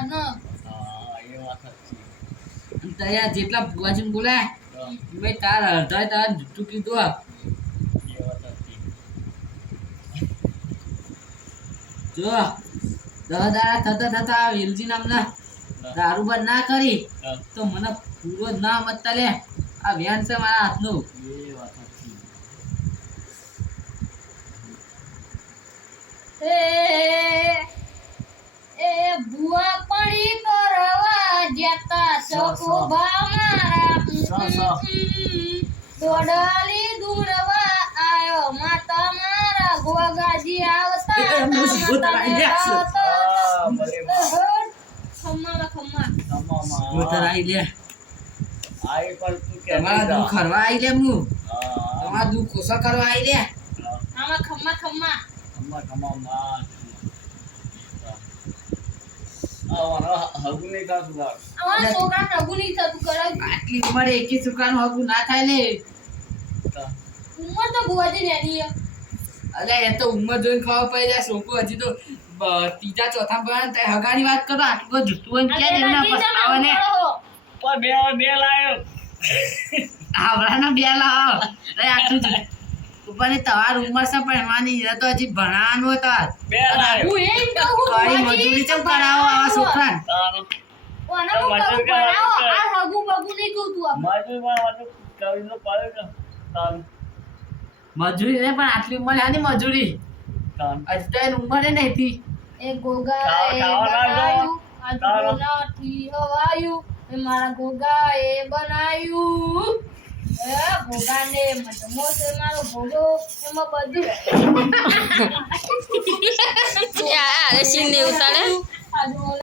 આજનો એ વાત સાચી. તૈયાર જેટલા ભુવાજી બોલાય ભાઈ તાર અડધા તાર જુઠ્ઠું કીધું એ વાત સાચી. જો 10 દાડા થતા વેલજી નામના દારૂ બંધ ના કરી તો મને પૂરો જ ના મતતા લે આ વ્યાન છે મારા હાથનું. એ વાત સાચી. એ બુઆ પડી કરવા જતા સકુબા મારા દોડાલી દૂરવા આયો માતા મારા ગોગાજી આવતા ગોતર આઈ લે આય પણ તું કે તમારા દુઃખ હરવા આઈ લે હું તમારા દુઃખ ઓછા કરવા આઈ લે. આમાં ખમ્મા ખમ્મા ખમ્મા ખમ્મા માં હગું નહીં થતું બાર. અમારા છોકરા નગુ નહીં થતું કરાવ આટલી ઉંમરે એકી છોકરાનું હગું ના થાય લે. ઉંમર તો બુઆજી નેની અલે એ તો ઉંમર જોઈને ખબર પડી જાય છોકરો હજી તો ત્રીજા ચોથા ભણે તે હગાની વાત કરો આટલું જુઠ્ઠું હોય ક્યાં એમના પસ્તાવા ને પણ બે લાયો આવડાના બે લાવો અરે આટલું જ ઉપર તમાર ઉંમર છે પણ એમાંની તો હજી ભણાવાનું હતા બે લાયો હું એમ કહું કઈ મજૂરી ચમ કરાવો આવા છોકરાને. ઓના હું કહું ભણાવો આ હગુ બગુ નહીં કહું તું મજૂર કવિનો પાડે કે તાન મજૂરી ને પણ આટલી ઉંમર આની મજૂરી તાન હજી તો એની ઉંમર નહીં હતી. એ ગોગા એ બનાયું આ નાથી હવાયું એ મારા ગોગા એ બનાયું એ ભોગાને મતમો છે મારો ભોગો એમાં બધું યાર સીન ને ઉતારે આજુ